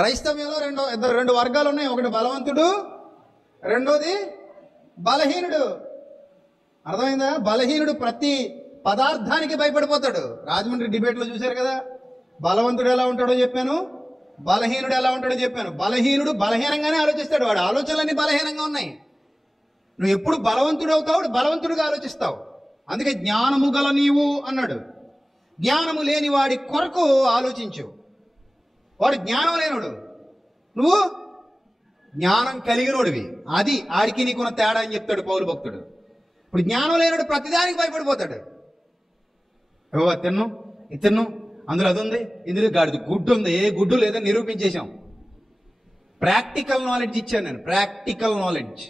క్రైస్తవ్యంలో రెండు వర్గాలు ఉన్నాయి. ఒకటి బలవంతుడు, రెండోది బలహీనుడు. అర్థమైందా? బలహీనుడు ప్రతి పదార్థానికి భయపడిపోతాడు. రాజమండ్రి డిబేట్లో చూశారు కదా, బలవంతుడు ఎలా ఉంటాడో చెప్పాను, బలహీనుడు ఎలా ఉంటాడో చెప్పాను. బలహీనుడు బలహీనంగానే ఆలోచిస్తాడు, వాడు ఆలోచనలన్నీ బలహీనంగా ఉన్నాయి. నువ్వు ఎప్పుడు బలవంతుడు అవుతావు, బలవంతుడిగా ఆలోచిస్తావు. అందుకే జ్ఞానము గల నీవు అన్నాడు. జ్ఞానము లేని వాడి కొరకు ఆలోచించు. వాడు జ్ఞానం లేనుడు, నువ్వు జ్ఞానం కలిగినోడివి. అది ఆడికి నీకున్న తేడా అని చెప్తాడు పౌలు భక్తుడు. ఇప్పుడు జ్ఞానం లేనుడు ప్రతిదానికి భయపడిపోతాడు. తిన్ను ఇది తిన్ను, అందులో అది ఉంది, ఇందులో గాడిది గుడ్డు ఉంది, ఏ గుడ్డు లేదని నిరూపించేశాం. ప్రాక్టికల్ నాలెడ్జ్ ఇచ్చాను నేను, ప్రాక్టికల్ నాలెడ్జ్.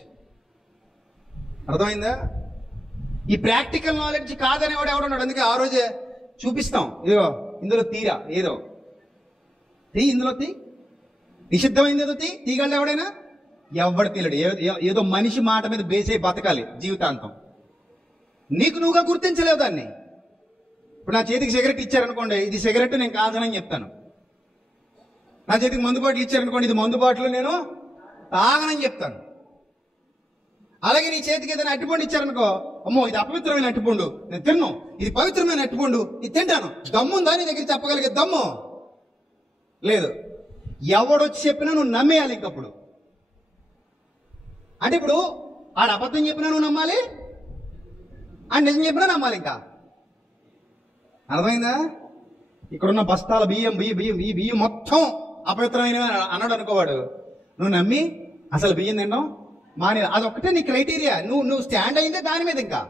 అర్థమైందా? ఈ ప్రాక్టికల్ నాలెడ్జ్ కాదనేవాడు ఎవడున్నాడు. అందుకే ఆ రోజే చూపిస్తాం, ఇదిగో ఇందులో తీరా ఏదో తీ, ఇందులో తీ, నిషిద్ధమైంది ఏదో తీగలడు ఎవడైనా, ఎవడు తీయలేడు. ఏదో మనిషి మాట మీద బేసే బతకాలి జీవితాంతం. నీకు నువ్వుగా గుర్తించలేవు దాన్ని. ఇప్పుడు నా చేతికి సిగరెట్ ఇచ్చారనుకోండి, ఇది సిగరెట్ నేను కాదనని చెప్తాను. నా చేతికి మందు బాటిల్ ఇచ్చారనుకోండి, ఇది మందు బాటిల్ నేను తాగనని చెప్తాను. అలాగే నీ చేతికి ఏదైనా అట్టిపండు ఇచ్చారనుకో, అమ్మో ఇది అపవిత్రమైన అట్టిపండు నేను తిన్ను, ఇది పవిత్రమైన అట్టిపండు ఇది తింటాను. దమ్ముందా నీ దగ్గర చెప్పగలిగే దమ్ము లేదు. ఎవడొచ్చి చెప్పినా నువ్వు నమ్మేయాలి. ఇంకప్పుడు అంటే ఇప్పుడు ఆడ అబద్ధం చెప్పినా నువ్వు నమ్మాలి, ఆడ నిజం చెప్పినా నమ్మాలి. ఇంకా అర్థమైందా? ఇక్కడున్న బస్తాల బియ్యం మొత్తం అపవిత్రమైన అన్నాడు అనుకోవాడు, నువ్వు నమ్మి అసలు బియ్యం తిన్నావు మానే. అదొక్కటే నీ క్రైటీరియా. నువ్వు స్టాండ్ అయిందే దాని మీద. ఇంకా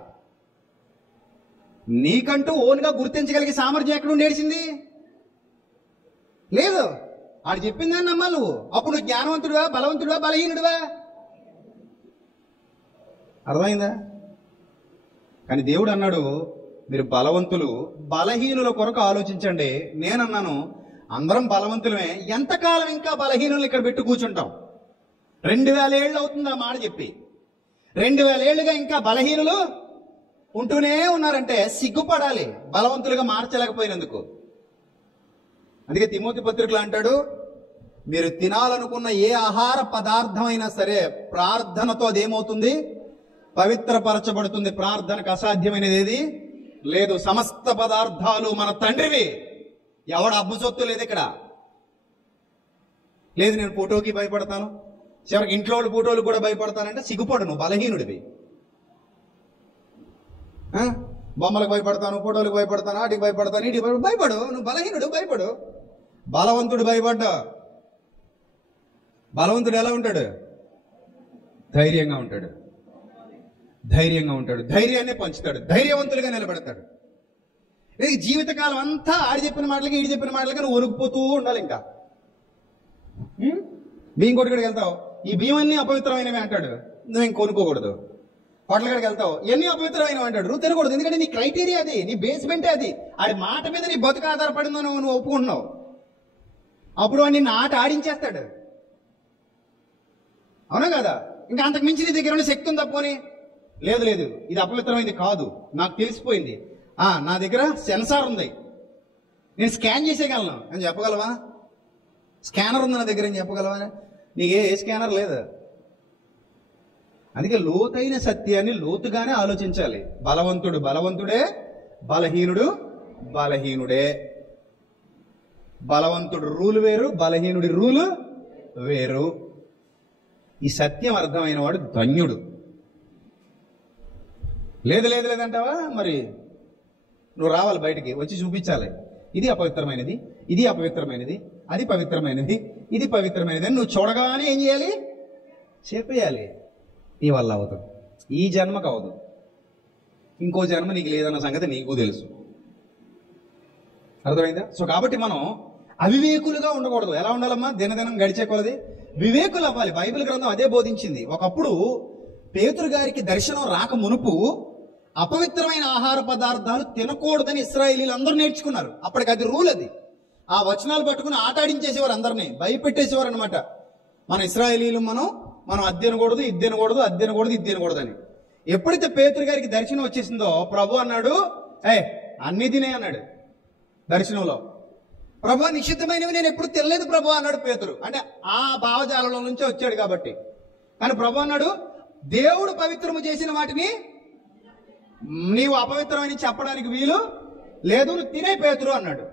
నీకంటూ ఓన్గా గుర్తించగలిగే సామర్థ్యం ఎక్కడ ఉండేసింది లేదు. ఆడు చెప్పిందని నమ్మాలి నువ్వు. అప్పుడు నువ్వు జ్ఞానవంతుడివా, బలవంతుడివా, బలహీనుడివా? అర్థమైందా? కానీ దేవుడు అన్నాడు, మీరు బలవంతులు బలహీనుల కొరకు ఆలోచించండి. నేనన్నాను అందరం బలవంతులమే, ఎంతకాలం ఇంకా బలహీనులు ఇక్కడ పెట్టి కూర్చుంటాం? 2000 ఏళ్ళు అవుతుంది ఆ మాట చెప్పి. 2000 ఏళ్ళుగా ఇంకా బలహీనులు ఉంటూనే ఉన్నారంటే సిగ్గుపడాలి, బలవంతులుగా మార్చలేకపోయినందుకు. అందుకే తిమోతి పత్రికలు అంటాడు, మీరు తినాలనుకున్న ఏ ఆహార పదార్థం అయినా సరే ప్రార్థనతో అదేమవుతుంది? పవిత్రపరచబడుతుంది. ప్రార్థనకు అసాధ్యమైనది ఏది లేదు. సమస్త పదార్థాలు మన తండ్రివి. ఎవడ అబ్బు సొత్తు లేదు ఇక్కడ. లేదు నేను ఫోటోకి భయపడతాను, చివరికి ఇంట్లో ఫోటోలు కూడా భయపడతానంటే సిగ్గుపడు, నువ్వు బలహీనుడివి. బొమ్మలకు భయపడతాను, ఫోటోలకు భయపడతాను, వాటికి భయపడతాను, ఇటు భయపడు, నువ్వు బలహీనుడు. భయపడు. బలవంతుడు భయపడ్డా. బలవంతుడు ఎలా ఉంటాడు? ధైర్యంగా ఉంటాడు. ధైర్యంగా ఉంటాడు, ధైర్యాన్ని పంచుతాడు, ధైర్యవంతులుగా నిలబెడతాడు. జీవితకాలం అంతా ఆడి చెప్పిన మాటలకి ఈడి చెప్పిన మాటలకి నువ్వు ఒరుగుపోతూ ఉండాలి. ఇంకా బియ్యం కొట్టుకడికి వెళ్తావు, ఈ బియ్యం అన్ని అపవిత్రమైనవి అంటాడు, నువ్వు ఇంక కొనుక్కోకూడదు. హోటల్కి వెళ్తావు, ఇవన్నీ అపవిత్రమైనవి అంటాడు, నువ్వు తినకూడదు. ఎందుకంటే నీ క్రైటీరియా అది, నీ బేస్మెంటే అది. ఆడి మాట మీద నీ బతుకు ఆధారపడిందో నువ్వు ఒప్పుకుంటున్నావు. అప్పుడు వాడు నిన్ను ఆట ఆడించేస్తాడు. అవునా కదా? ఇంకా అంతకు మించి నీ దగ్గర ఉన్న శక్తి ఉంది తప్పని. లేదు లేదు ఇది అపవిత్రమైంది కాదు, నాకు తెలిసిపోయింది, నా దగ్గర సెన్సార్ ఉంది, నేను స్కాన్ చేసేయగలను అని చెప్పగలవా? స్కానర్ ఉంది నా దగ్గర అని చెప్పగలవా? నీకు ఏ స్కానర్ లేదు. అందుకే లోతైన సత్యాన్ని లోతుగానే ఆలోచించాలి. బలవంతుడు బలవంతుడే, బలహీనుడు బలహీనుడే. బలవంతుడు రూలు వేరు, బలహీనుడి రూలు వేరు. ఈ సత్యం అర్థమైన వాడు ధన్యుడు. లేదు లేదు లేదంటావా? మరి నువ్వు రావాలి, బయటికి వచ్చి చూపించాలి. ఇది అపవిత్రమైనది, ఇది అపవిత్రమైనది, అది పవిత్రమైనది, ఇది పవిత్రమైనది అని నువ్వు చూడగానే ఏం చేయాలి? చెప్పేయాలి. నీ వల్ల అవదు, ఈ జన్మకు అవదు, ఇంకో జన్మ నీకు లేదన్న సంగతి నీకు తెలుసు. అర్థమైందా? సో కాబట్టి మనం అవివేకులుగా ఉండకూడదు. ఎలా ఉండాలమ్మా? దినదినం గడిచే కొలది వివేకులు అవ్వాలి. బైబిల్ గ్రంథం అదే బోధించింది. ఒకప్పుడు పేతురు గారికి దర్శనం రాక మునుపు అపవిత్రమైన ఆహార పదార్థాలు తినకూడదని ఇశ్రాయేలీలు అందరూ నేర్చుకున్నారు. అప్పటికి అది రూల్. అది ఆ వచనాలు పట్టుకుని ఆటాడించేసేవారు, అందరినీ భయపెట్టేసేవారు అనమాట. మన ఇశ్రాయేలీలు మనం అది తినకూడదు, ఇది తినకూడదు, అది తినకూడదు, ఇది తినకూడదు అని. ఎప్పుడైతే పేతురు గారికి దర్శనం వచ్చేసిందో ప్రభు అన్నాడు, అన్ని తినే అన్నాడు దర్శనంలో. ప్రభు నిషిద్ధమైనవి నేను ఎప్పుడు తినలేదు ప్రభు అన్నాడు పేతురు. అంటే ఆ భావజాలంలో నుంచే వచ్చాడు కాబట్టి. కానీ ప్రభు అన్నాడు, దేవుడు పవిత్రము చేసిన వాటిని నీవు అపవిత్రమని చెప్పడానికి వీలు లేదు, నువ్వు తినే పేతురు అన్నాడు.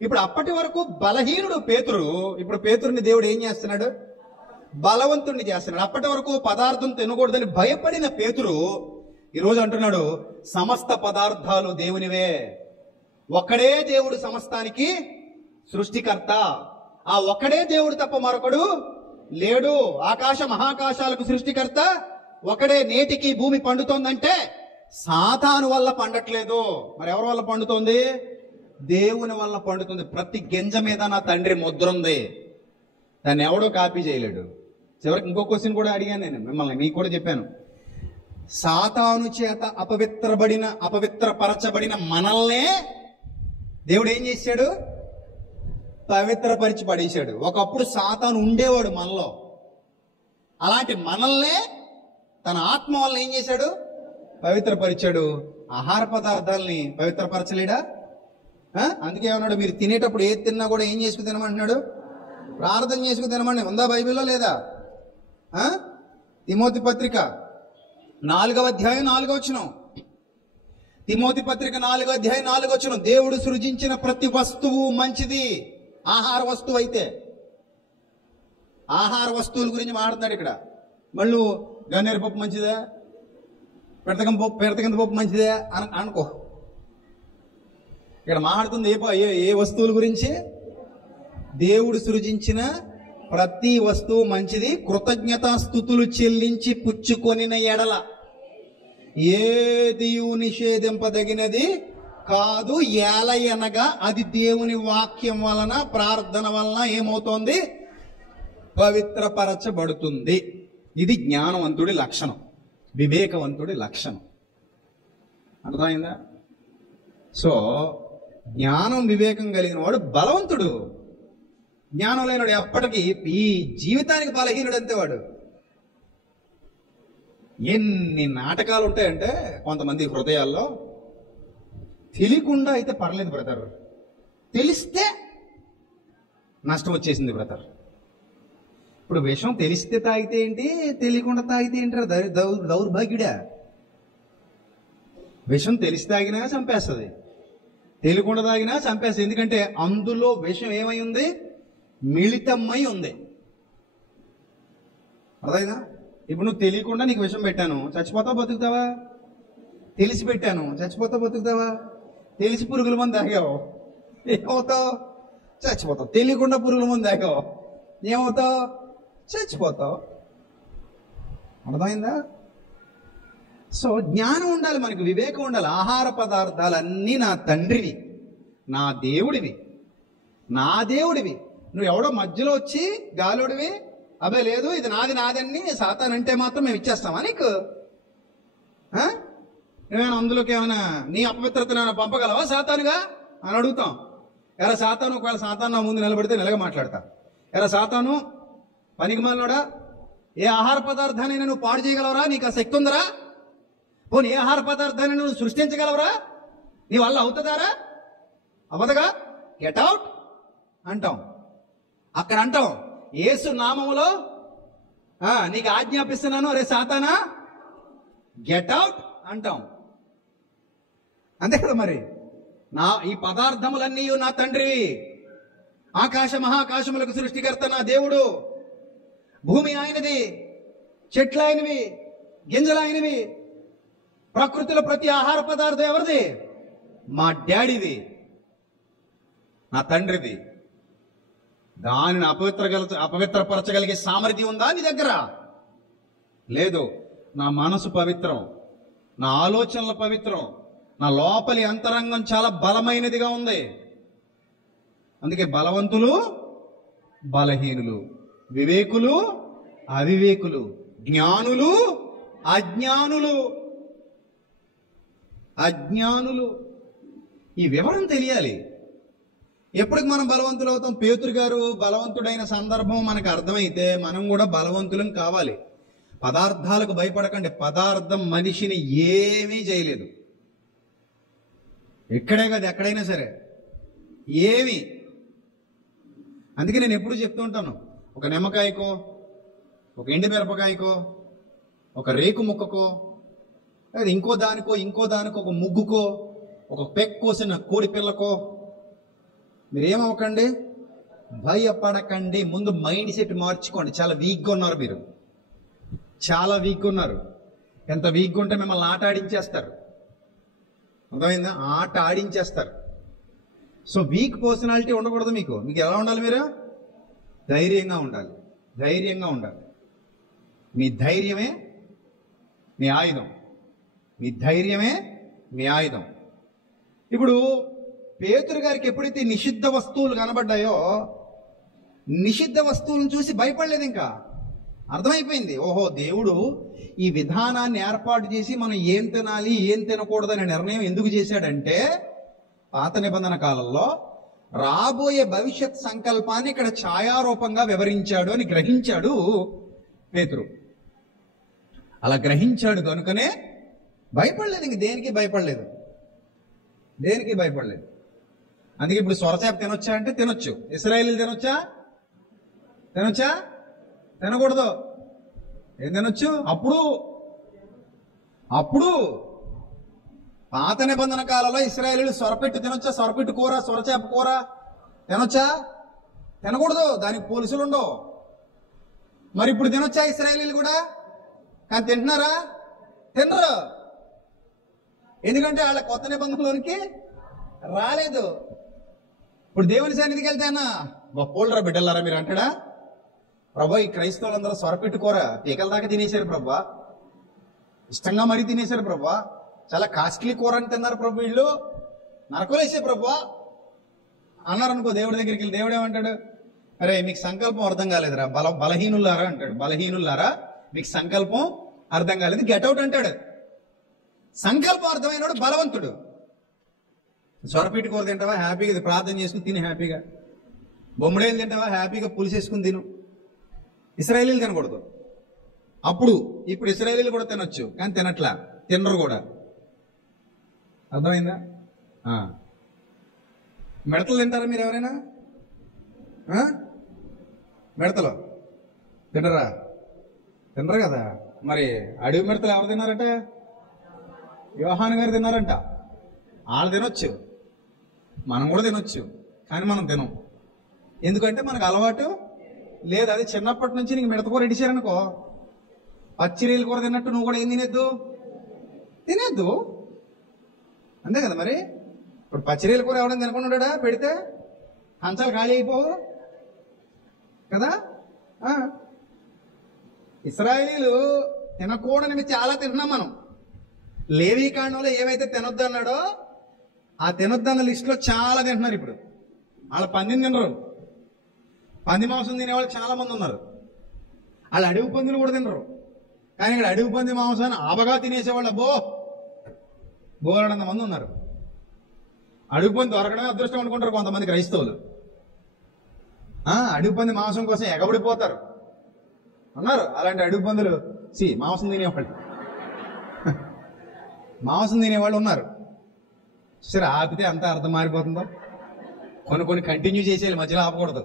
ఇప్పుడు అప్పటి వరకు బలహీనుడు పేతురు, ఇప్పుడు పేతురుని దేవుడు ఏం చేస్తున్నాడు? బలవంతుడిని చేస్తున్నాడు. అప్పటి వరకు పదార్థం తినకూడదని భయపడిన పేతురు ఈరోజు అంటున్నాడు, సమస్త పదార్థాలు దేవునివే, ఒక్కడే దేవుడు సమస్తానికి సృష్టికర్త, ఆ ఒక్కడే దేవుడు తప్ప మరొకడు లేడు, ఆకాశ మహాకాశాలకు సృష్టికర్త ఒకడే. నేటికి భూమి పండుతోందంటే సాతాను వల్ల పండట్లేదు, మరి ఎవరి వల్ల పండుతోంది? దేవుని వల్ల పండుతుంది. ప్రతి గింజ మీద నా తండ్రి ముద్ర ఉంది, దాన్ని ఎవడో కాపీ చేయలేడు. చివరికి ఇంకో క్వశ్చన్ కూడా అడిగాను నేను మిమ్మల్ని, మీకు కూడా చెప్పాను. సాతాను చేత అపవిత్రపరచబడిన మనల్నే దేవుడు ఏం చేశాడు? పవిత్రపరిచి పడేశాడు. ఒకప్పుడు సాతాను ఉండేవాడు మనలో, అలాంటి మనల్నే తన ఆత్మ వల్ల ఏం చేశాడు? పవిత్రపరిచాడు. ఆహార పదార్థాలని పవిత్రపరచలేడా? అందుకే ఏమన్నాడు? మీరు తినేటప్పుడు ఏది తిన్నా కూడా ఏం చేసుకు తినమంటున్నాడు? ప్రార్థన చేసుకు తినమని ఉందా బైబిల్లో లేదా? తిమోతి పత్రిక 4వ అధ్యాయం 4వ వచనం. తిమోతి పత్రిక 4వ అధ్యాయం 4వ వచనం. దేవుడు సృజించిన ప్రతి వస్తువు మంచిది. ఆహార వస్తువు అయితే, ఆహార వస్తువుల గురించి మాట్లాడుతున్నాడు ఇక్కడ. మళ్ళీ గన్నేరు పప్పు మంచిదా, పెడతకింద పప్పు మంచిదా అని అనుకో. ఇక్కడ మాట్లాడుతుంది ఏ వస్తువుల గురించి? దేవుడు సృజించిన ప్రతి వస్తువు మంచిది, కృతజ్ఞతాస్తుతులు చెల్లించి పుచ్చుకొనిన ఎడల ఏదియు నిషేధింపదగినది కాదు, ఏలయనగా అది దేవుని వాక్యం వలన ప్రార్థన వలన ఏమవుతోంది? పవిత్రపరచబడుతుంది. ఇది జ్ఞానవంతుడి లక్షణం, వివేకవంతుడి లక్షణం. అర్థమైందా? సో జ్ఞానం వివేకం కలిగిన వాడు బలవంతుడు, జ్ఞానం లేనివాడు ఎప్పటికీ ఈ జీవితానికి బలహీనుడు అంతే వాడు. ఎన్ని నాటకాలు ఉంటాయంటే కొంతమంది హృదయాల్లో. తెలియకుండా అయితే పర్లేదు బ్రదర్, తెలిస్తే నష్టం వచ్చేసింది బ్రదర్. ఇప్పుడు విషం తెలిస్తే తాగితే ఏంటి, తెలియకుండా తాగితే ఏంటి? దౌర్భాగ్యుడా. విషం తెలిసి తాగినా చంపేస్తుంది, తెలియకుండా తాగినా చంపేస్తుంది. ఎందుకంటే అందులో విషం ఏమై ఉంది? మిళితమై ఉంది. అర్థమైనా? ఇప్పుడు నువ్వు తెలియకుండా నీకు విషం పెట్టాను, చచ్చిపోతావు బతుకుతావా? తెలిసి పెట్టాను, చచ్చిపోతావు బతుకుతావా? తెలిసి పురుగుల మందు తాగావు, ఏమవుతావు? చచ్చిపోతావు. తెలియకుండా పురుగుల మందు తాగావు, ఏమవుతావు? చచ్చిపోతావు. అర్థమైందా? సో జ్ఞానం ఉండాలి మనకు, వివేకం ఉండాలి. ఆహార పదార్థాలన్నీ నా తండ్రివి, నా దేవుడివి, నా దేవుడివి. నువ్వు ఎవడో మధ్యలో వచ్చి గాలోడివి, అబ్బాయి లేదు ఇది నాది నాదని సాతాన్ అంటే మాత్రం మేము ఇచ్చేస్తామా నీకు? ఏమైనా అందులోకి ఏమైనా నీ అపవిత్రతను ఏమైనా పంపగలవా సాతానుగా అని అడుగుతాం. ఎరా సాతాను, ఒకవేళ సాతాను నా ముందు నిలబడితే నిలగా మాట్లాడతా. ఎరా సాతాను పనికిమాలినోడా, ఏ ఆహార పదార్థాన్ని నువ్వు పాడు చేయగలవరా? నీకు ఆ శక్తి ఉందరా? పోనీ ఏ ఆహార పదార్థాన్ని నువ్వు సృష్టించగలవరా? నీ వల్ల అవుతుందారా? అవ్వదుగా, గెట్ అవుట్ అంటాం. అక్కడ అంటాం యేసు నామములో నీకు ఆజ్ఞాపిస్తున్నాను, అరే సాతానా గెట్ అవుట్ అంటాం. అంతే కదా మరి. ఈ పదార్థములన్నీ నా తండ్రివి, ఆకాశ మహాకాశములకు సృష్టికర్త నా దేవుడు, భూమి ఆయనది, చెట్లు ఆయనవి, గింజలు ఆయనవి, ప్రకృతిలో ప్రతి ఆహార పదార్థం ఎవరిది? మా డాడీది, నా తండ్రిది. దానిని అపవిత్రపరచగలిగే సామర్థ్యం ఉందా నీ దగ్గర? లేదు. నా మనసు పవిత్రం, నా ఆలోచనలు పవిత్రం, నా లోపలి అంతరంగం చాలా బలమైనదిగా ఉంది. అందుకే బలవంతులు బలహీనులు, వివేకులు అవివేకులు, జ్ఞానులు అజ్ఞానులు. ఈ వివరం తెలియాలి. ఎప్పటికి మనం బలవంతులు అవుతాం? పేతురు గారు బలవంతుడైన సందర్భం మనకు అర్థమైతే మనం కూడా బలవంతులం కావాలి. పదార్థాలకు భయపడకండి. పదార్థం మనిషిని ఏమీ చేయలేదు. ఎక్కడే కాదు, ఎక్కడైనా సరే ఏమి. అందుకే నేను ఎప్పుడు చెప్తూ ఉంటాను, ఒక నిమ్మకాయకో, ఒక ఎండు మిరపకాయకో, ఒక రేకు ముక్కకో, లేదా ఇంకో దానికో ఒక ముగ్గుకో, ఒక పెక్ కోసిన కోడి పిల్లకో మీరేమవ్వకండి, భయపడకండి. ముందు మైండ్ సెట్ మార్చుకోండి. చాలా వీక్గా ఉన్నారు మీరు, చాలా వీక్గా ఉన్నారు. ఎంత వీక్గా ఉంటే మిమ్మల్ని ఆట ఆడించేస్తారు. అర్థమైందా? ఆట ఆడించేస్తారు. సో వీక్ పర్సనాలిటీ ఉండకూడదు మీకు. మీకు ఎలా ఉండాలి? మీరు ధైర్యంగా ఉండాలి. ధైర్యంగా ఉండాలి. మీ ధైర్యమే మీ ఆయుధం. మీ ధైర్యమే మీ ఆయుధం. ఇప్పుడు పేతురు గారికి ఎప్పుడైతే నిషిద్ధ వస్తువులు కనబడ్డాయో, నిషిద్ధ వస్తువులను చూసి భయపడలేదు. ఇంకా అర్థమైపోయింది, ఓహో దేవుడు ఈ విధానాన్ని ఏర్పాటు చేసి మనం ఏం తినాలి ఏం తినకూడదనే నిర్ణయం ఎందుకు చేశాడంటే, పాత నిబంధన కాలంలో రాబోయే భవిష్యత్ సంకల్పాన్ని ఇక్కడ ఛాయారూపంగా వివరించాడు అని గ్రహించాడు పేతురు. అలా గ్రహించాడు కనుకనే భయపడలేదు. ఇంక దేనికి భయపడలేదు, దేనికి భయపడలేదు. అందుకే ఇప్పుడు సొరచేప తినొచ్చా అంటే తినొచ్చు. ఇశ్రాయేలీలు తినొచ్చా? తినొచ్చా? తినకూడదు. ఏం తినొచ్చు? అప్పుడు పాత నిబంధన కాలంలో ఇశ్రాయేలీలు సొరపెట్టు తినొచ్చా? సొరపెట్టు కూర, సొరచేప కూర తినొచ్చా? తినకూడదు, దానికి పోలీసులు ఉండవు. మరి ఇప్పుడు తినొచ్చా ఇశ్రాయేలీలు కూడా? కానీ తింటున్నారా? తినరు. ఎందుకంటే వాళ్ళ కొత్త నిబంధనలోనికి రాలేదు. ఇప్పుడు దేవుని సన్నిధికి వెళ్తే అన్న గొప్పోళ్ళరా బిడ్డలారా మీరు అంటాడా? ప్రభా, ఈ క్రైస్తవులందరూ సొరపెట్టుకోరా పీకల దాకా తినేశారు ప్రభా, ఇష్టంగా మరీ తినేశారు ప్రభా, చాలా కాస్ట్లీ కూర అని తిన్నారు ప్రభు, వీళ్ళు నరకలేసే ప్రభా అన్నారు అనుకో. దేవుడి దగ్గరికి వెళ్ళి దేవుడు ఏమంటాడు? అరే మీకు సంకల్పం అర్థం కాలేదురా, బలహీనులారా అంటాడు. బలహీనులారా మీకు సంకల్పం అర్థం కాలేదు, గెట్అవుట్ అంటాడు. సంకల్పం అర్థమైనడు బలవంతుడు. సొరపెట్టు కూర తింటావా? హ్యాపీగా ఇది ప్రార్థన చేసుకుని తిని హ్యాపీగా. బొమ్మడేలు తింటావా? హ్యాపీగా పులిసేసుకుని తిను. ఇశ్రాయేలీలు తినకూడదు. ఇప్పుడు ఇశ్రాయేలీలు కూడా తినొచ్చు, కానీ తినట్లా, తినరు కూడా. అర్థమైందా? మిడతలు తింటారా మీరు ఎవరైనా? మిడతలు తినరా? తినరు కదా. మరి అడవి మిడతలు ఎవరు తిన్నారట? యోహాను గారు తిన్నారంట. వాళ్ళు తినొచ్చు, మనం కూడా తినొచ్చు, కానీ మనం తినం. ఎందుకంటే మనకు అలవాటు లేదు. అది చిన్నప్పటి నుంచి నీకు మిడత కూర ఇడిచారనుకో, పచ్చిరీలు కూర తిన్నట్టు నువ్వు కూడా ఏం తినేద్దు. అంతే కదా. మరి ఇప్పుడు పచ్చిరీల కూర ఎవడని తినకుండా పెడితే కంచాలు ఖాళీ అయిపోవు కదా. ఇశ్రాయేలీలు తినకూడనివి చాలా తింటున్నాం మనం. లేవీ కాండంలో ఏవైతే తినొద్దు అన్నాడో ఆ తినొద్దన్న లిస్టులో చాలా తింటున్నారు. ఇప్పుడు వాళ్ళ పందిని తినరు. పంది మాంసం తినేవాళ్ళు చాలా మంది ఉన్నారు. వాళ్ళు అడవి పందులు కూడా తినరు. కానీ ఇక్కడ అడవి పంది మాంసాన్ని ఆబగా తినేసేవాళ్ళు బోలెడంత మంది ఉన్నారు. అడవి పంది దొరకడమే అదృష్టం అనుకుంటారు కొంతమంది క్రైస్తవులు. అడవి పంది మాంసం కోసం ఎగబడిపోతారు అన్నారు. అలాంటి అడవి పందులు మాంసం తినేవాళ్ళు మాంసం తినేవాళ్ళు ఉన్నారు. సరే, ఆపితే అంతా అర్థం మారిపోతుందో. కొన్ని కంటిన్యూ చేసేయాలి, మధ్యలో ఆపకూడదు.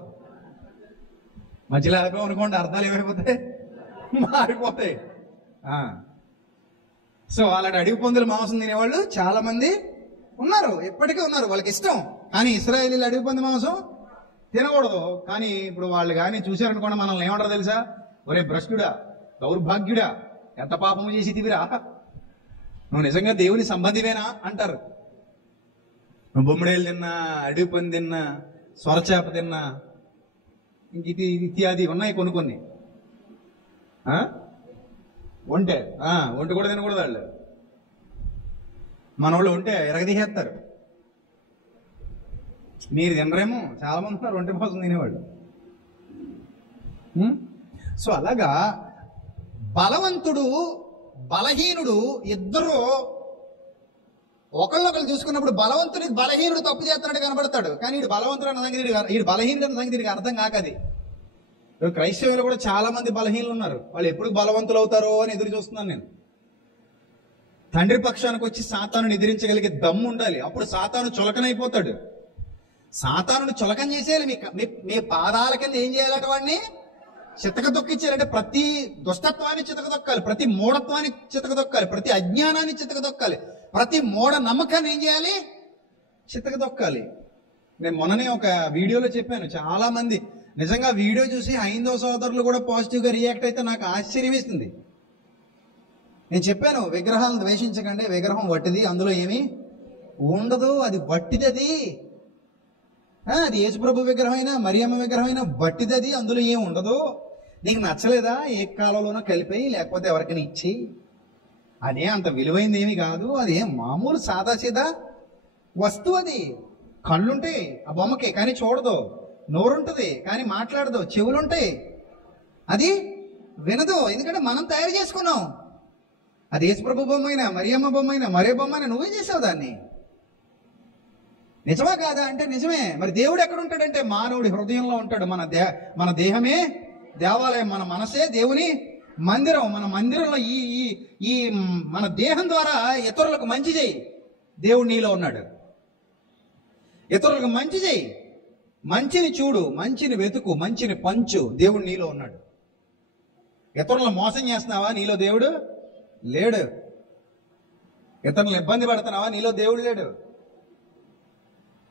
మధ్యలో ఆపామనుకోండి అర్థాలు ఏమైపోతాయి, మారిపోతాయి. సో అలాంటి అడవి పందులు మాంసం తినేవాళ్ళు చాలా మంది ఉన్నారు, ఎప్పటికీ ఉన్నారు. వాళ్ళకి ఇష్టం. కానీ ఇశ్రాయేలీలు అడవి పంది మాంసం తినకూడదు. కానీ ఇప్పుడు వాళ్ళు కానీ చూశారనుకోండి, మనల్ని ఏమంటారు తెలుసా? ఒరే భ్రష్టుడా, దౌర్భాగ్యుడా, ఎంత పాపము చేసి తివిరా, నువ్వు నిజంగా దేవుని సంబంధివేనా అంటారు. నువ్వు బొమ్మడేలు తిన్నా, అడవి పంది తిన్నా, సొరచేప తిన్నా, ఇంక ఇది ఇత్యాది ఉన్నాయి కొన్ని. ఒంటె కూడా తినకూడదు వాళ్ళు. మన వాళ్ళు ఉంటే ఎరగదీసేస్తారు. మీరు తినరేమో, చాలా మంది ఉన్నారు ఒంటె కోసం తినేవాళ్ళు. సో అలాగా బలవంతుడు బలహీనుడు ఇద్దరు ఒకళ్ళొకళ్ళు చూసుకున్నప్పుడు బలవంతుడికి బలహీనుడు తప్పు చేస్తున్నాడు కనబడతాడు. కానీ వీడు బలవంతుడు అన్న సంగతి, వీడు బలహీనుడు అన్న సంగతి అర్థం కాకది. క్రైస్తవులు కూడా చాలా మంది బలహీనులు ఉన్నారు. వాళ్ళు ఎప్పుడు బలవంతులు అవుతారో అని ఎదురు చూస్తున్నాను నేను. తండ్రి పక్షానికి వచ్చి సాతాను ఎదిరించగలిగే దమ్ము ఉండాలి. అప్పుడు సాతాను చులకనైపోతాడు. సాతానుని చులకం చేసేయాలి. మీ పాదాల కింద ఏం చేయాలట? వాడిని చితక దొక్కించాలంటే ప్రతి దుష్టత్వాన్ని చితక దొక్కాలి, ప్రతి మూఢత్వాన్ని చితక దొక్కాలి, ప్రతి అజ్ఞానాన్ని చితక దొక్కాలి, ప్రతి మూఢ నమ్మకాన్ని ఏం చేయాలి? చితక దొక్కాలి. నేను మొన్ననే ఒక వీడియోలో చెప్పాను, చాలా మంది నిజంగా వీడియో చూసి హైందవ సోదరులు కూడా పాజిటివ్గా రియాక్ట్ అయితే నాకు ఆశ్చర్యం వేస్తుంది. నేను చెప్పాను, విగ్రహాలను ద్వేషించకండి, విగ్రహం వట్టిది, అందులో ఏమీ ఉండదు, అది వట్టిదది. అది యేసుప్రభు విగ్రహమైనా మరియమ్మ విగ్రహమైనా వట్టిదది, అందులో ఏం ఉండదు. నీకు నచ్చలేదా? ఏ కాలంలోనో కలిపి లేకపోతే ఎవరికైనా ఇచ్చి, అదే అంత విలువైంది ఏమి కాదు. అది ఏం మామూలు సాదాసీదా వస్తువు. అది కళ్ళుంటాయి ఆ బొమ్మకి కానీ చూడదు, నోరుంటది కానీ మాట్లాడదు, చెవులుంటాయి అది వినదు, ఎందుకంటే మనం తయారు చేసుకున్నాం. అది యేసుప్రభు బొమ్మ అయినా మరియమ్మ బొమ్మ అయినా మరే బొమ్మ అయినా నువ్వే చేసావు దాన్ని. నిజమా కాదా అంటే నిజమే. మరి దేవుడు ఎక్కడ ఉంటాడంటే మానవుడి హృదయంలో ఉంటాడు. మన దేహమే దేవాలయం, మన మనసే దేవుని మందిరం. మన మందిరంలో ఈ మన దేహం ద్వారా ఇతరులకు మంచి చేయి, దేవుడు నీలో ఉన్నాడు. ఇతరులకు మంచి చేయి, మంచిని చూడు, మంచిని వెతుకు, మంచిని పంచు, దేవుడు నీలో ఉన్నాడు. ఇతరులను మోసం చేస్తున్నావా? నీలో దేవుడు లేడు. ఇతరులను ఇబ్బంది పడుతున్నావా? నీలో దేవుడు లేడు.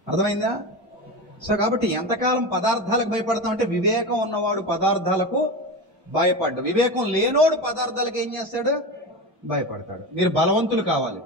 అర్థమైందా? సో కాబట్టి ఎంతకాలం పదార్థాలకు భయపడతామంటే, వివేకం ఉన్నవాడు పదార్థాలకు భయపడ్డు, వివేకం లేనోడు పదార్థాలకు ఏం చేస్తాడు? భయపడతాడు. మీరు బలవంతులు కావాలి.